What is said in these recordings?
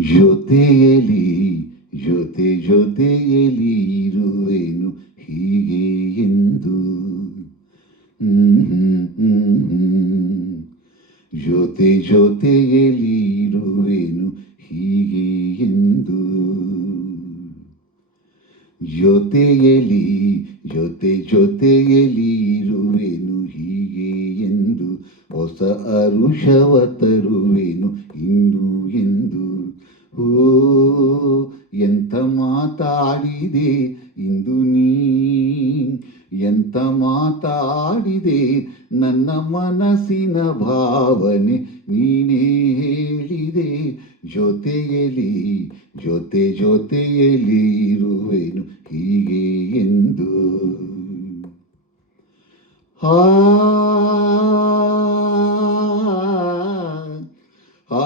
ಜೊತೆಯಲಿ ಜೊತೆಯಲಿ ಇರುವೆನು ಹೀಗೆ ಎಂದು. ಜೊತೆಯಲಿ ಇರುವೆನು ಹೀಗೆ ಎಂದು. ಜೊತೆಯಲಿ ಜೊತೆಯಲಿ ಇರುವೆನು ಹೀಗೆ ಎಂದು. ಹೊಸ ಅರುಷವ ತರುವೆನು ಇಂದು ಎಂದು. ಓ ಎಂಥ ಮಾತಾಡಿದೆ ಇಂದು ನೀ, ಎಂಥ ಮಾತಾಡಿದೆ ನನ್ನ ಮನಸ್ಸಿನ ಭಾವನೆ ನೀನೇ ಹೇಳಿದೆ. ಜೊತೆಯಲಿ ಜೊತೆಯಲಿ ಇರುವೆನು ಹೀಗೆ ಎಂದು. ಆ ಆ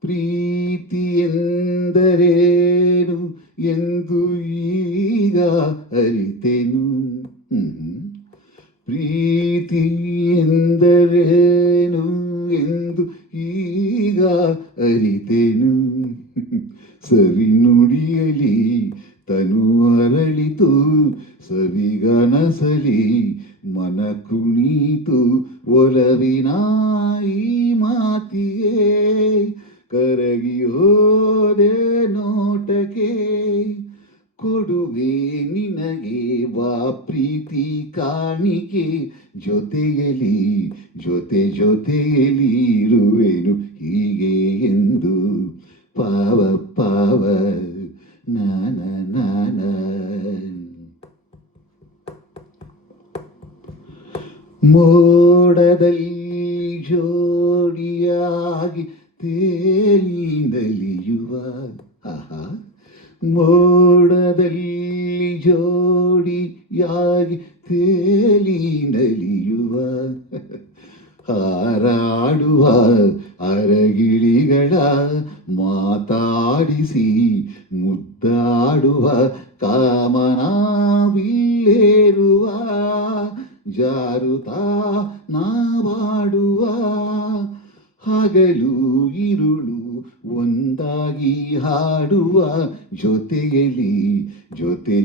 ಪ್ರೀತಿ ಎಂದರೇನು ಎಂದು ಈಗ ಅರಿತೆನು. ಪ್ರೀತಿ ಎಂದರೇನು ಎಂದು ಈಗ ಅರಿತೆನು. ಸವಿ ನುಡಿಯಲಿ ತನು ಅರಳಿತು, ಸವಿಗನಸಲಿ ಮನ ಕುಣಿತು. ಒಲವಿನ ಈ ಮಾತಿಗೆ ಕರಗಿ ಹೋದೆ ನೋಟಕ್ಕೆ. ಕೊಡುವೆ ನಿನಗೆ ಬಾ ಪ್ರೀತಿ ಕಾಣಿಕೆ. ಜೊತೆಯಲಿ ಜೊತೆಯಲಿ ಇರುವೆನು ಹೀಗೆ ಎಂದು. ಪಾವ ಪಾವ ನಾನ ನಾನ. ಮೋಡದಲ್ಲಿ ಜೋಡಿಯಾಗಿ ತೇಲಿ ನಲಿಯುವ. ಆಹಾ, ಮೋಡದಲ್ಲಿ ಜೋಡಿಯಾಗಿ ತೇಲಿ ನಲಿಯುವ. ಹಾರಾಡುವ ಅರಗಿಳಿಗಳ ಮಾತಾಡಿಸಿ ಮುದ್ದಾಡುವ. ಕಾಮನ ಬೀರೇರುವ ಜಾರುತ್ತಾ ನಾವಾಡುವ. ಹಗಲು ಇರುಳು ಒಂದಾಗಿ ಹಾಡುವ. ಜೊತೆಯಲಿ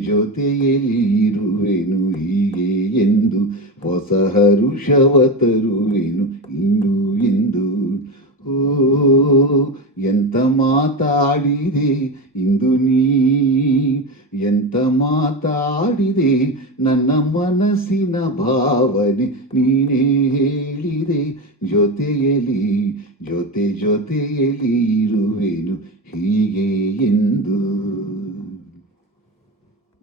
ಜೊತೆಯಲಿ ಇರುವೆನು ಹೀಗೆ ಎಂದು. ಹೊಸ ಹರುಷವ ತರುವೆನು ಇಂದು ಎಂದು. ಓ ಎಂಥ ಮಾತಾಡಿದೆ ಇಂದು ನೀ, ಎಂಥ ಮಾತಾಡಿದೆ ನನ್ನ ಮನಸ್ಸಿನ ಭಾವನೆ ನೀನೇ ಹೇಳಿದೆ. ಜೊತೆಯಲಿ ಜೊತೆಯಲಿ ಇರುವೆನು ಹೀಗೆ ಎಂದು.